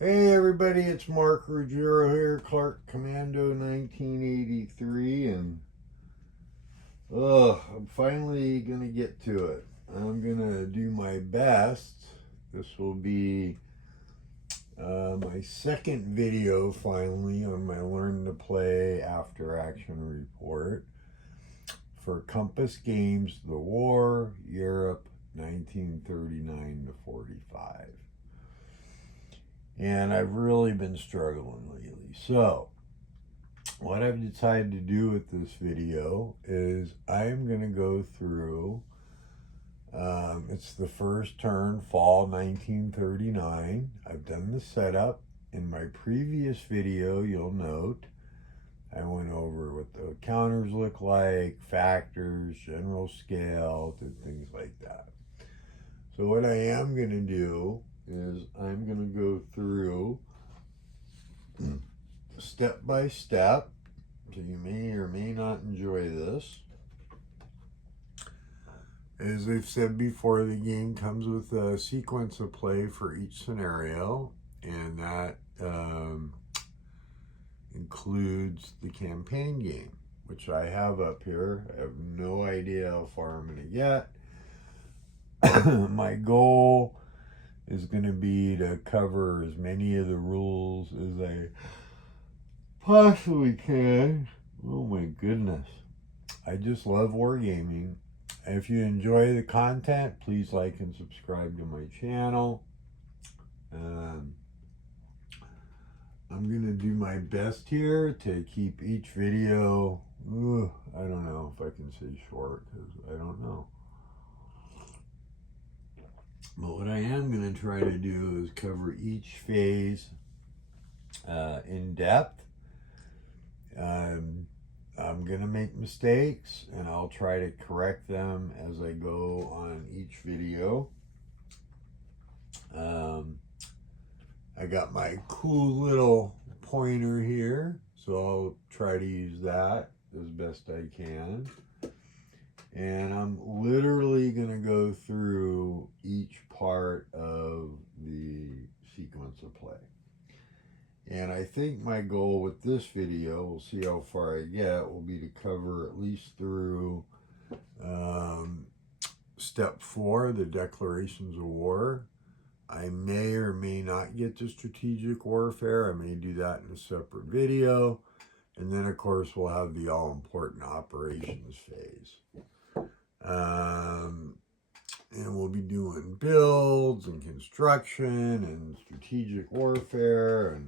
Hey everybody, it's Mark Ruggiero here, Clark Commando 1983, and I'm finally gonna get to it. I'm gonna do my best. This will be my second video finally on my Learn to Play After Action report for Compass Games The War, Europe 1939 to 45. And I've really been struggling lately. So, what I've decided to do with this video is I am going to go through, it's the first turn, fall 1939. I've done the setup. In my previous video, you'll note, I went over what the counters look like, factors, general scale, and things like that. So what I am going to do is I'm going to go through step by step, so you may or may not enjoy this. As I've said before, the game comes with a sequence of play for each scenario, and that includes the campaign game, which I have up here. I have no idea how far I'm going to get. My goal is going to be to cover as many of the rules as I possibly can. Oh my goodness. I just love wargaming. If you enjoy the content, please like and subscribe to my channel. I'm going to do my best here to keep each video, I don't know if I can say short, because I don't know. But what I am going to try to do is cover each phase in depth. I'm going to make mistakes, and I'll try to correct them as I go on each video. I got my cool little pointer here, so I'll try to use that as best I can. And I'm literally going to go through each part of the sequence of play. And I think my goal with this video, we'll see how far I get, will be to cover at least through step 4, the declarations of war. I may or may not get to strategic warfare. I may do that in a separate video. And then, of course, we'll have the all-important operations phase. And we'll be doing builds and construction and strategic warfare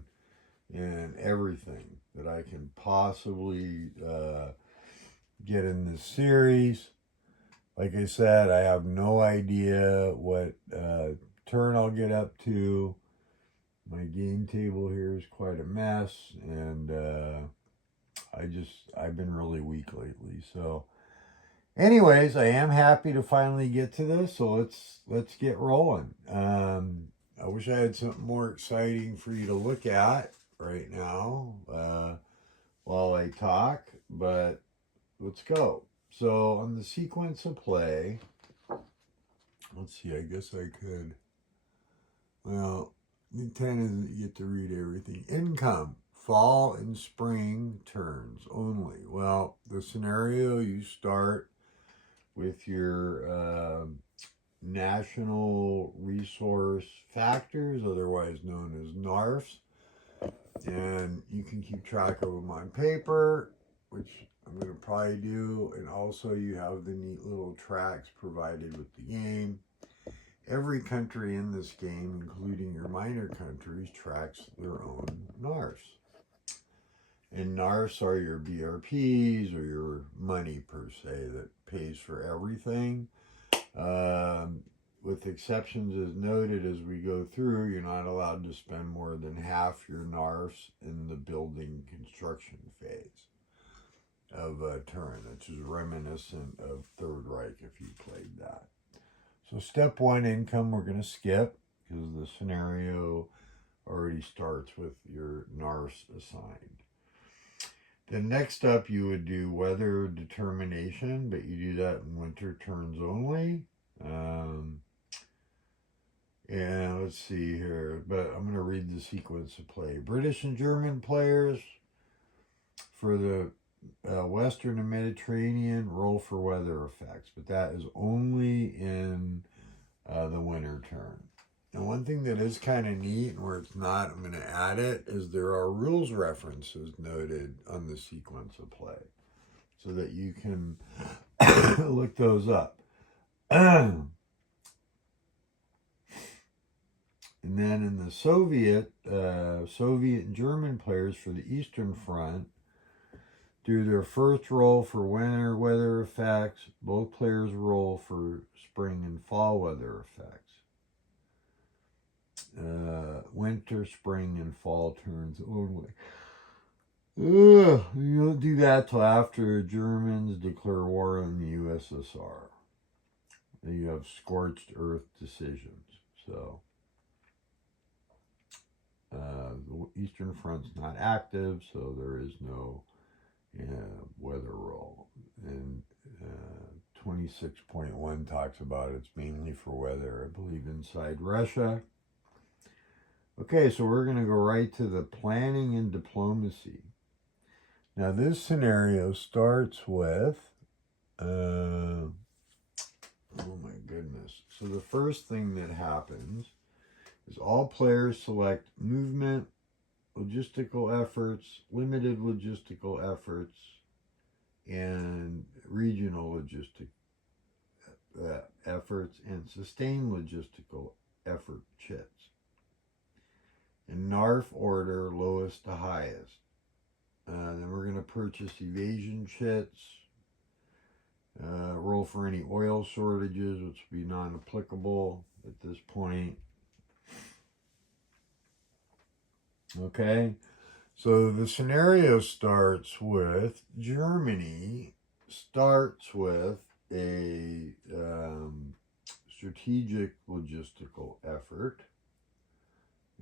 and everything that I can possibly get in this series. Like I said, I have no idea what turn I'll get up to. My game table here is quite a mess, and I've been really weak lately. So anyways, I am happy to finally get to this, so let's get rolling. I wish I had something more exciting for you to look at right now while I talk, but let's go. So on the sequence of play, let's see, I guess I could, well, the intent isn't you get to read everything. Income, fall and spring turns only. Well, the scenario, you start with your national resource factors, otherwise known as NARFs. And you can keep track of them on paper, which I'm going to probably do. And also you have the neat little tracks provided with the game. Every country in this game, including your minor countries, tracks their own NARFs. And NARFs are your BRPs, or your money per se that pays for everything. With exceptions as noted as we go through, you're not allowed to spend more than half your NARFs in the building construction phase of a turn, which is reminiscent of Third Reich if you played that. So step 1, income, we're going to skip because the scenario already starts with your NARFs assigned. Then next up, you would do weather determination, but you do that in winter turns only. And let's see here, but I'm going to read the sequence of play. British and German players for the Western and Mediterranean roll for weather effects, but that is only in the winter turn. And one thing that is kind of neat, and where it's not, I'm going to add it, is there are rules references noted on the sequence of play so that you can look those up. And then in the Soviet and German players for the Eastern Front do their first roll for winter weather effects. Both players roll for spring and fall weather effects. Winter, spring, and fall turns only. You don't do that till after the Germans declare war on the USSR. Then you have scorched earth decisions. So the Eastern Front's not active, so there is no weather roll. And 26.1 talks about it's mainly for weather, I believe, inside Russia. Okay, so we're going to go right to the planning and diplomacy. Now, this scenario starts with, oh my goodness. So the first thing that happens is all players select movement, logistical efforts, limited logistical efforts, and regional logistic efforts, and sustained logistical effort chits. In NARF order, lowest to highest. Then we're going to purchase evasion chits, roll for any oil shortages, which would be non-applicable at this point. Okay, so the scenario starts with Germany starts with a strategic logistical effort.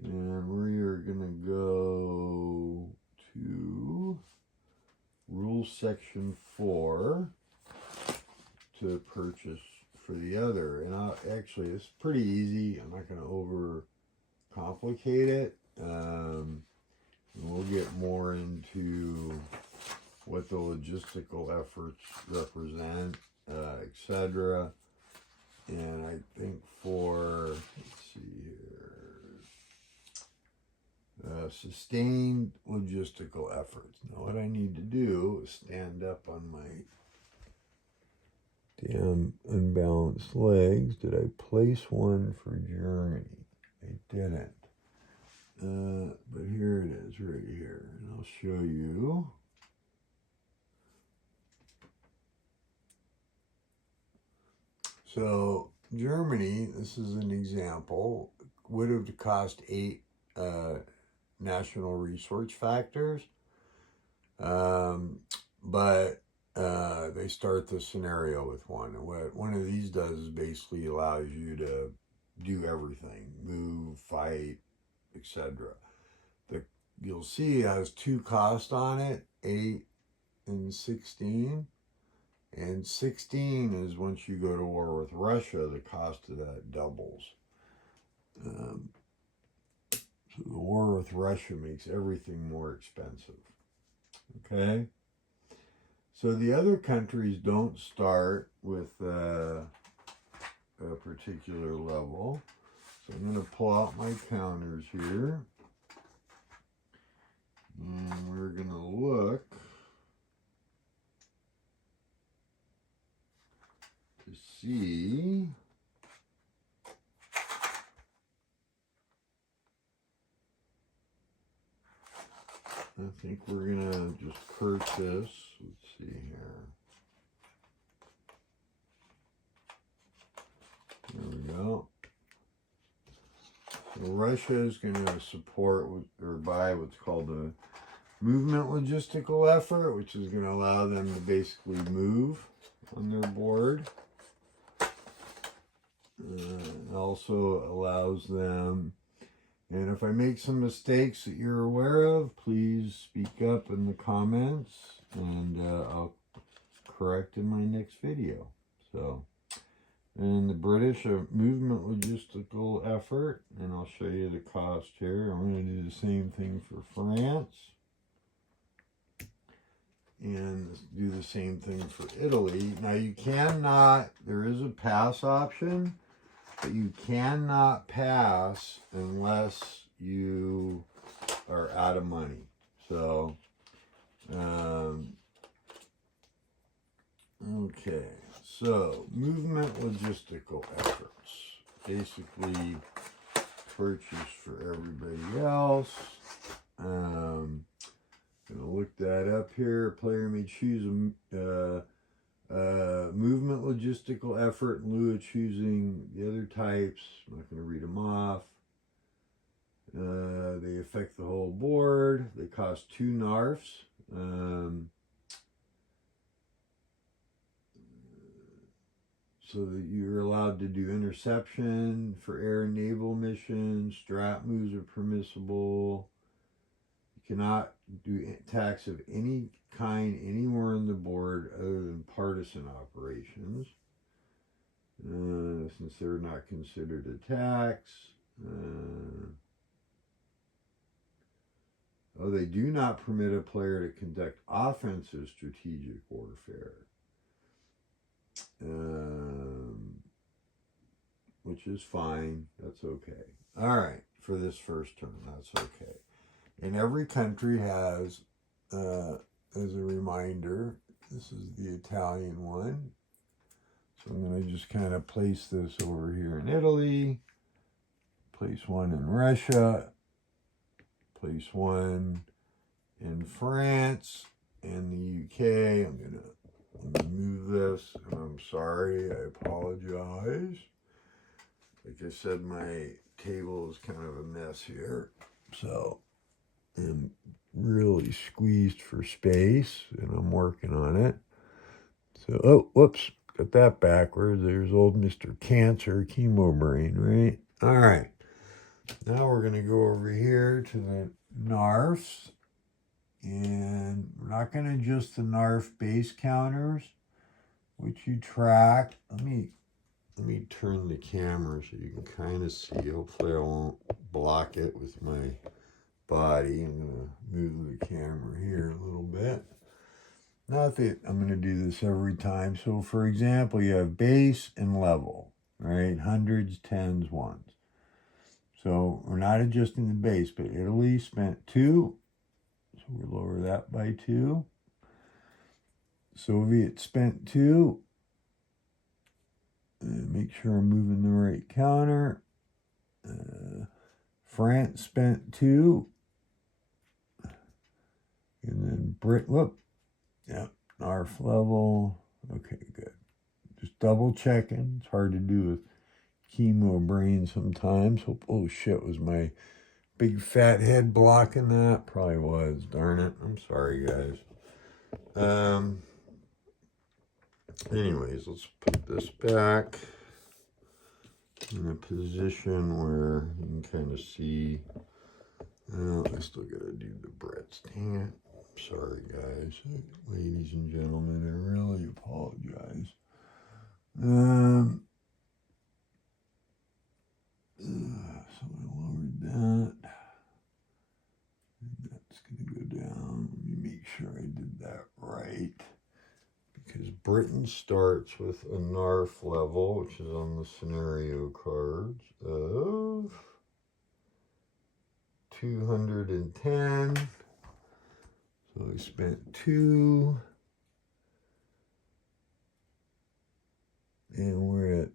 And we are going to go to Rule Section 4 to purchase for the other. And actually, it's pretty easy. I'm not going to overcomplicate it. We'll get more into what the logistical efforts represent, etc. And I think for, let's see here, sustained logistical efforts. Now what I need to do is stand up on my damn unbalanced legs. Did I place one for Germany? I didn't. But here it is, right here. And I'll show you. So Germany, this is an example, would have cost 8 national resource factors. But they start the scenario with one. And what one of these does is basically allows you to do everything, move, fight, etc. You'll see it has 2 costs on it, 8 and 16. And 16 is once you go to war with Russia, the cost of that doubles. So the war with Russia makes everything more expensive. Okay? So the other countries don't start with a particular level. So I'm going to pull out my counters here. And we're going to look to see I think we're going to just purchase, let's see here. There we go. So Russia is going to support or buy what's called a movement logistical effort, which is going to allow them to basically move on their board. It also allows them, and if I make some mistakes that you're aware of, please speak up in the comments, and I'll correct in my next video. So And the British, a movement logistical effort. And I'll show you the cost here. I'm going to do the same thing for France. And do the same thing for Italy. Now you cannot, there is a pass option, but you cannot pass unless you are out of money. So, okay, so movement logistical efforts. Basically, purchase for everybody else. Gonna look that up here. A player may choose a movement logistical effort in lieu of choosing the other types. I'm not going to read them off. They affect the whole board. They cost 2 NARFs. So that you're allowed to do interception for air and naval missions. Strat moves are permissible. You cannot do attacks of any kind anywhere on the board other than partisan operations, since they're not considered attacks. They do not permit a player to conduct offensive strategic warfare, which is fine. That's okay. All right, for this first turn, that's okay. And every country has, as a reminder, this is the Italian one. So I'm going to just kind of place this over here in Italy, place one in Russia, place one in France and the UK. I'm going to move this, and I'm sorry, I apologize. Like I said, my table is kind of a mess here. So I'm really squeezed for space, and I'm working on it. So, oh, whoops, got that backwards. There's old Mr. Cancer, chemo brain, right? All right. Now we're going to go over here to the NARFs, and we're not going to adjust the NARF base counters, which you track. Let me turn the camera so you can kind of see. Hopefully I won't block it with my body. I'm going to move the camera here a little bit. Not that I'm going to do this every time. So for example, you have base and level, right? Hundreds, tens, ones. So we're not adjusting the base, but Italy spent 2. So we'll lower that by 2. Soviet spent 2. Make sure I'm moving the right counter. France spent 2. And then NARF level. Okay, good. Just double checking. It's hard to do with chemo brain sometimes. Hope, oh shit, was my big fat head blocking that? Probably was, darn it. I'm sorry, guys. Anyways, let's put this back in a position where you can kind of see. I still gotta do the Brett's. Dang it. Sorry, guys. Ladies and gentlemen, I really apologize. So I lowered that. And that's gonna go down. Let me make sure I did that right. Because Britain starts with a NARF level, which is on the scenario cards, of 210. So I spent 2. And we're at,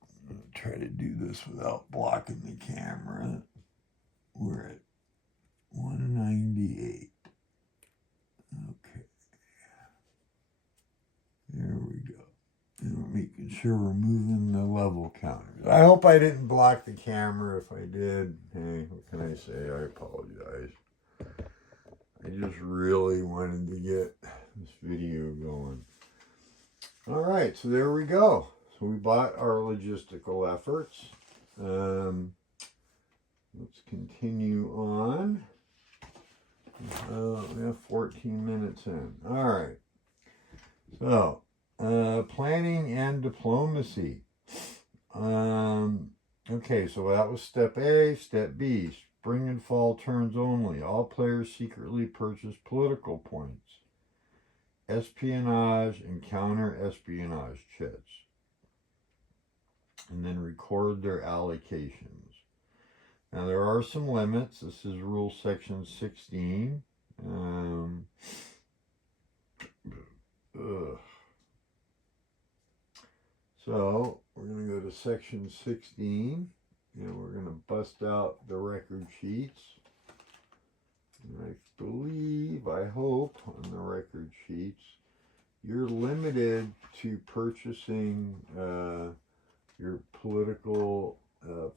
I'm going to try to do this without blocking the camera. We're at 198. Okay. There we go. And we're making sure we're moving the level counters. I hope I didn't block the camera. If I did, hey, what can I say? I apologize. I just really wanted to get this video going. All right, so there we go. So we bought our logistical efforts. Let's continue on. We have 14 minutes in. All right. So Planning and diplomacy. Okay, so that was step A. Step B, spring and fall turns only. All players secretly purchase political points, espionage, and counter-espionage chits, and then record their allocations. Now, there are some limits. This is rule section 16. So, we're going to go to section 16, and we're going to bust out the record sheets. And I believe, I hope, on the record sheets, you're limited to purchasing your political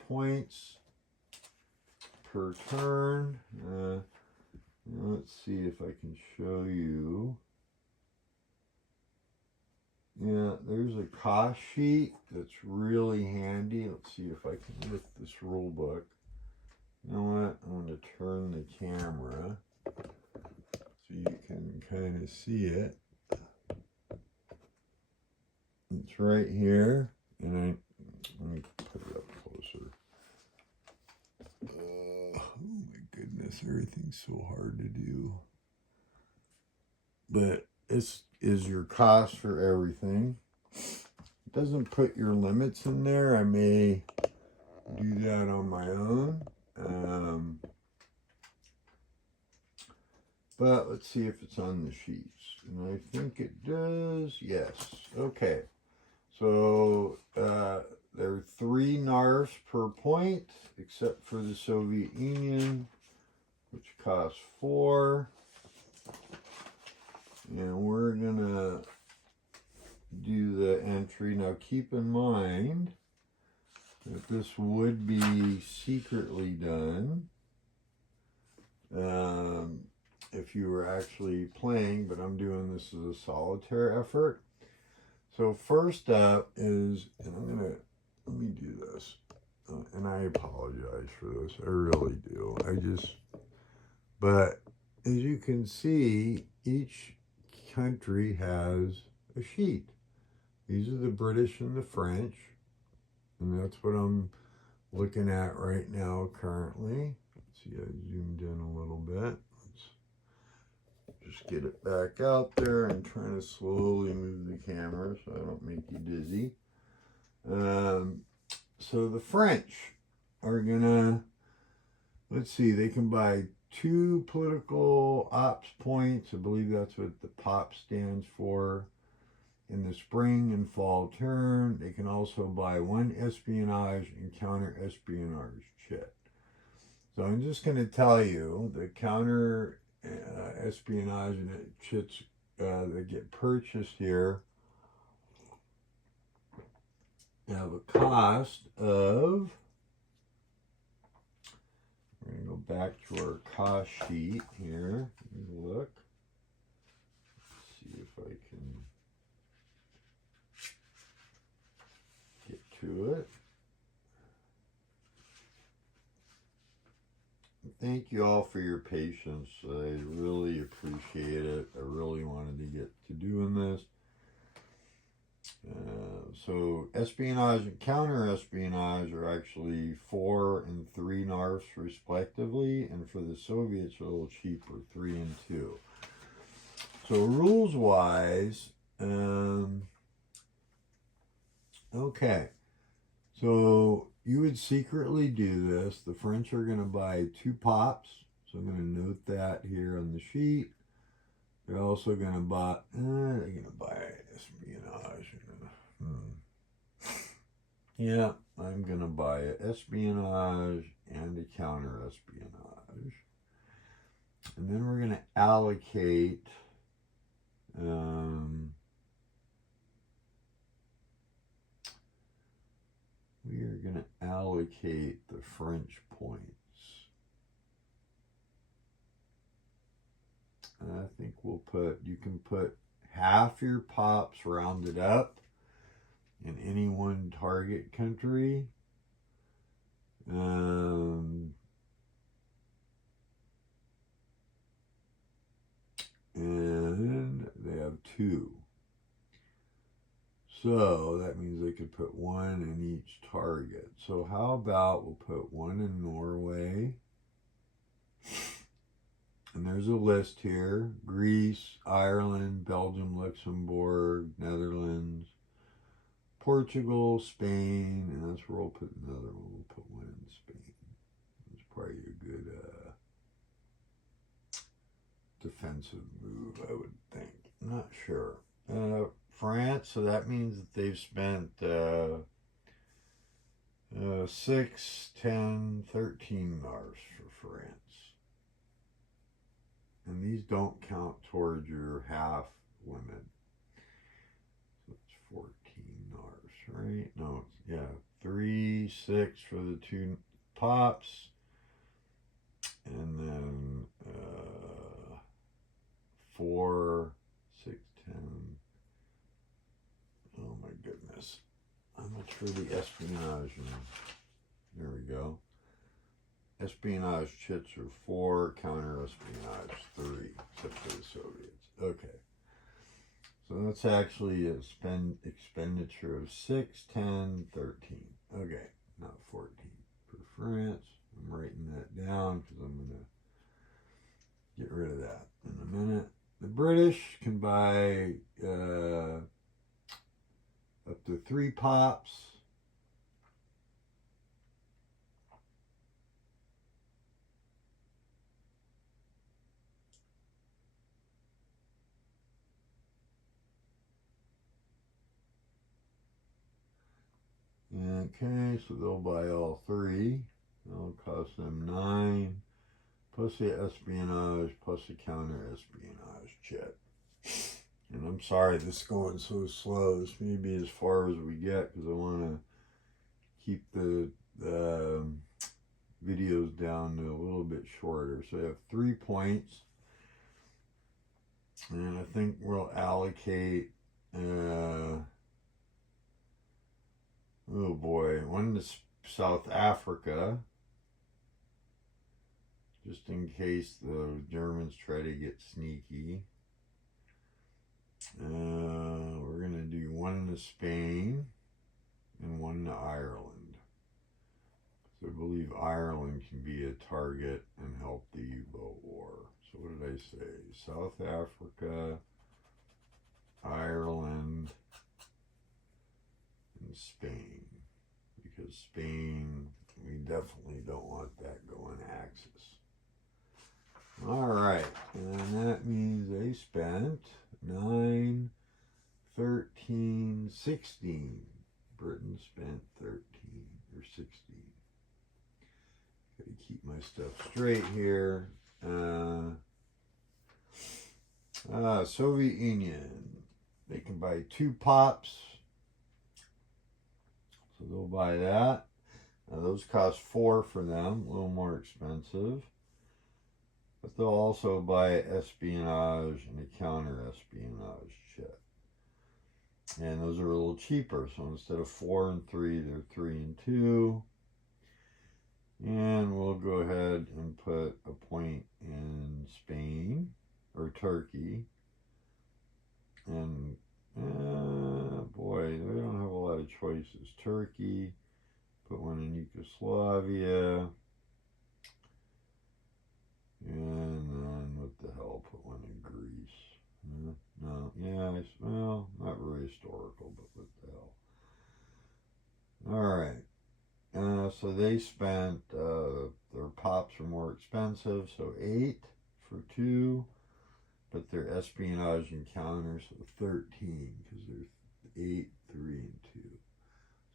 points per turn. Let's see if I can show you. Yeah, there's a cost sheet that's really handy. Let's see if I can lift this rule book. You know what? I'm going to turn the camera so you can kind of see it. It's right here, and let me put it up closer. Oh my goodness, everything's so hard to do. But this is your cost for everything. It doesn't put your limits in there. I may do that on my own. But let's see if it's on the sheets. And I think it does. Yes. Okay. So there are 3 NARFs per point, except for the Soviet Union, which costs 4. And we're going to do the entry. Now keep in mind that this would be secretly done if you were actually playing, but I'm doing this as a solitaire effort. So first up is, and let me do this, and I apologize for this, I really do. But as you can see, each country has a sheet. These are the British and the French, and that's what I'm looking at right now currently. Let's see, I zoomed in a little bit. Let's just get it back out there. I'm trying to slowly move the camera so I don't make you dizzy. So the French are gonna, let's see, they can buy 2 political ops points. I believe that's what the POP stands for. In the spring and fall turn, they can also buy 1 espionage and counter-espionage chit. So I'm just going to tell you the counter-espionage chits that get purchased here have a cost of, we're going to go back to our cost sheet here. Look. Let's see if I can get to it. Thank you all for your patience. I really appreciate it. I really wanted to get to doing this. So espionage and counter-espionage are actually 4 and 3 NARFs respectively, and for the Soviets a little cheaper, 3 and 2. So rules-wise, okay, so you would secretly do this. The French are going to buy 2 pops, so I'm going to note that here on the sheet. They're also going to buy, espionage. Yeah, I'm going to buy an espionage and a counter-espionage. And then we're going to allocate the French points. And I think you can put half your pops rounded up in any one target country. And they have 2. So that means they could put one in each target. So how about we'll put one in Norway. And there's a list here: Greece, Ireland, Belgium, Luxembourg, Netherlands, Portugal, Spain, and that's where we'll put another one. We'll put one in Spain. That's probably a good defensive move, I would think. I'm not sure. France, so that means that they've spent 6, 10, 13 Nars for France. And these don't count towards your half limit. So it's 14 Nars, right? No, yeah, 3, 6 for the 2 pops. And then 4, 6, 10. Oh my goodness. How much for the espionage? There we go. Espionage chits are 4, counter espionage 3, except for the Soviets. Okay. So that's actually a expenditure of 6, 10, 13. Okay, not 14 for France. I'm writing that down because I'm going to get rid of that in a minute. The British can buy up to 3 pops. Okay, so they'll buy all 3. That'll cost them 9, plus the espionage, plus the counter-espionage chit. And I'm sorry this is going so slow. This may be as far as we get because I want to keep the videos down to a little bit shorter. So I have 3 points. And I think we'll allocate, oh boy, one to South Africa, just in case the Germans try to get sneaky. We're going to do one to Spain and one to Ireland. So I believe Ireland can be a target and help the U-boat war. So what did I say? South Africa, Ireland, and Spain. Because Spain, we definitely don't want that going Axis. All right, and that means they spent 9, 13, 16. Britain spent 13 or 16. Gotta keep my stuff straight here. Soviet Union, they can buy 2 pops. So they'll buy that. Now those cost 4 for them, a little more expensive. But they'll also buy espionage and a counter-espionage chit. And those are a little cheaper. So instead of 4 and 3, they're 3 and 2. And we'll go ahead and put a point in Spain or Turkey. And boy, we don't have a lot of choices. Turkey, put one in Yugoslavia. And then what the hell, put one in Greece. No, yeah, well, not very historical, but what the hell. All right. So they spent, their pops were more expensive, so 8 for 2, but their espionage and counters, so 13, because there's 8, 3, and 2.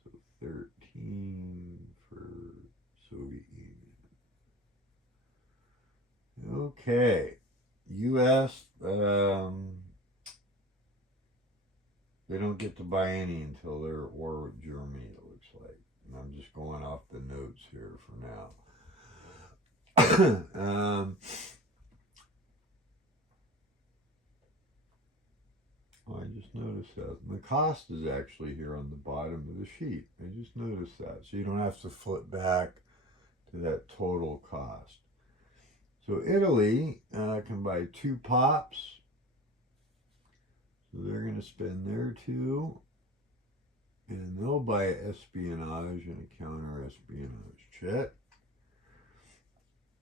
So 13 for Soviet Union. Okay. U.S., they don't get to buy any until they're at war with Germany, it looks like. And I'm just going off the notes here for now. I just noticed that. And the cost is actually here on the bottom of the sheet. I just noticed that. So you don't have to flip back to that total cost. So Italy can buy 2 pops. So they're going to spend their 2. And they'll buy espionage and a counter-espionage chit.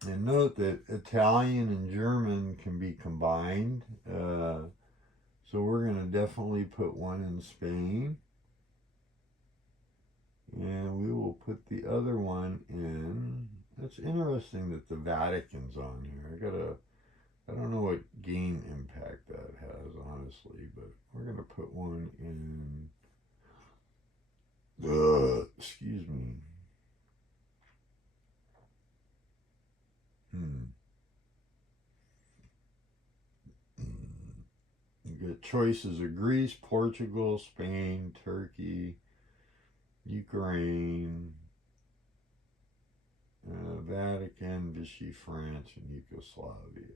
And note that Italian and German can be combined. So we're going to definitely put one in Spain. And we will put the other one in. That's interesting that the Vatican's on here. I don't know what game impact that has, honestly, but we're going to put one in. Excuse me. You get choices of Greece, Portugal, Spain, Turkey, Ukraine, Vatican, Vichy, France, and Yugoslavia.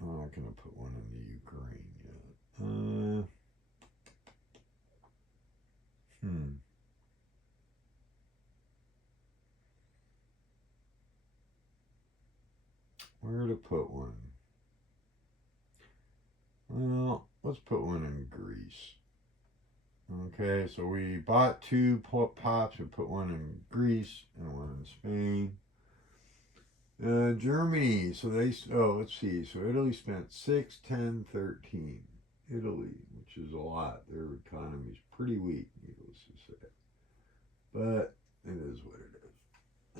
I'm not going to put one in the Ukraine yet. Where to put one? Well, let's put one in Greece. Okay, so we bought two pops. We put one in Greece and one in Spain. Germany, so let's see. So Italy spent 6, 10, 13. Italy, which is a lot. Their economy's pretty weak, needless to say. But it is what it is.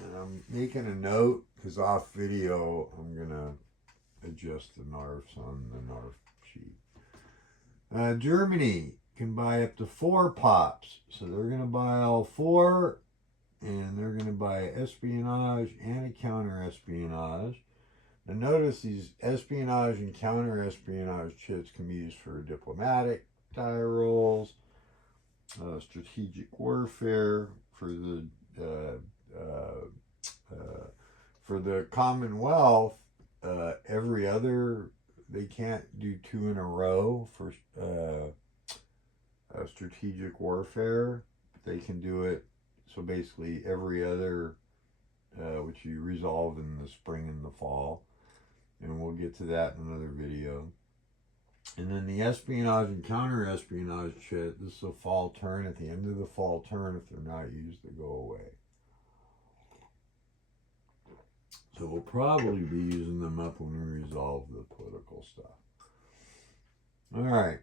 And I'm making a note, because off video, I'm going to adjust the NARFs on the NARF sheet. Germany can buy up to 4 pops. So they're going to buy all 4. And they're going to buy espionage and a counter-espionage. Now notice these espionage and counter-espionage chits can be used for diplomatic die rolls, strategic warfare, for the Commonwealth. They can't do 2 in a row for strategic warfare. They can do it. So basically every other, which you resolve in the spring and the fall. And we'll get to that in another video. And then the espionage and counter-espionage shit, this is a fall turn. At the end of the fall turn, if they're not used, they go away. So we'll probably be using them up when we resolve the political stuff. All right.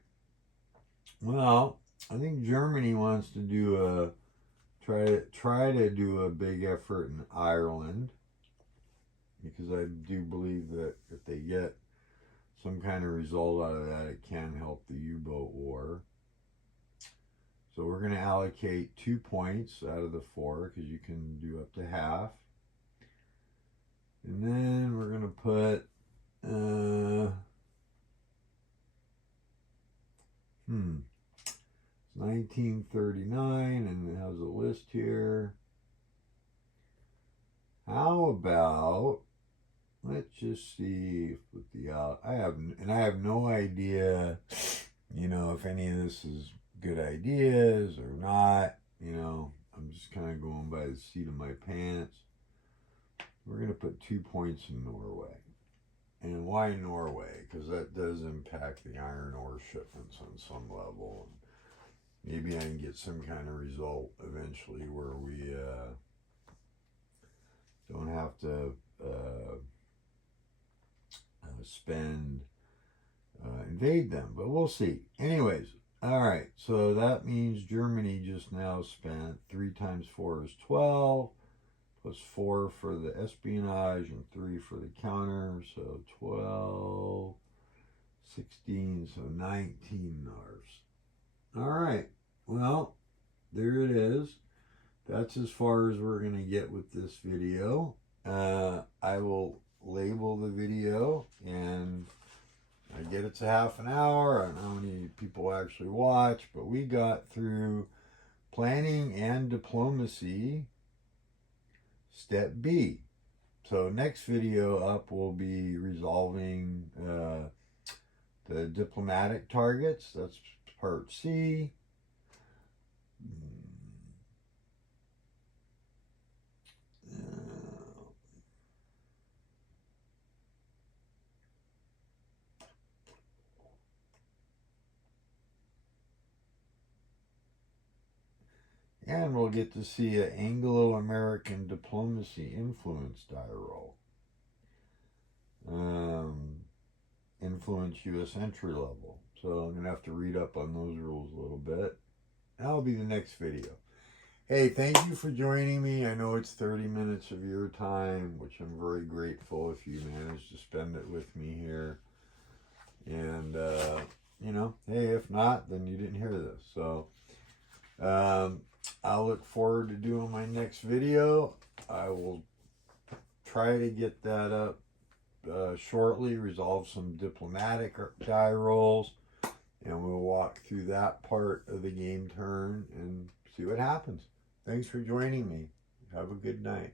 Well, I think Germany wants to do try to do a big effort in Ireland, because I do believe that if they get some kind of result out of that, it can help the U-boat war. So we're going to allocate 2 points out of the 4, because you can do up to half. And then we're going to put 1939, and it has a list here. How about, let's just see with the I have no idea, if any of this is good ideas or not. I'm just kind of going by the seat of my pants. We're going to put 2 points in Norway. And why Norway? Because that does impact the iron ore shipments on some level. Maybe I can get some kind of result eventually where we don't have to invade them. But we'll see. Anyways, all right. So that means Germany just now spent 3 times 4 is 12. Plus 4 for the espionage and 3 for the counter. So 12, 16, so 19 NARFs. All right. Well, there it is. That's as far as we're going to get with this video. I will label the video, and I get it's a half an hour. I don't know how many people actually watch, but we got through planning and diplomacy. Step B. So next video up will be resolving the diplomatic targets. That's part C. And we'll get to see an Anglo-American diplomacy influence die roll. Influence U.S. entry level. So I'm going to have to read up on those rules a little bit. That'll be the next video. Hey, thank you for joining me. I know it's 30 minutes of your time, which I'm very grateful if you managed to spend it with me here. And, you know, hey, if not, then you didn't hear this. So, I'll look forward to doing my next video. I will try to get that up shortly, resolve some diplomatic die rolls, and we'll walk through that part of the game turn and see what happens. Thanks for joining me. Have a good night.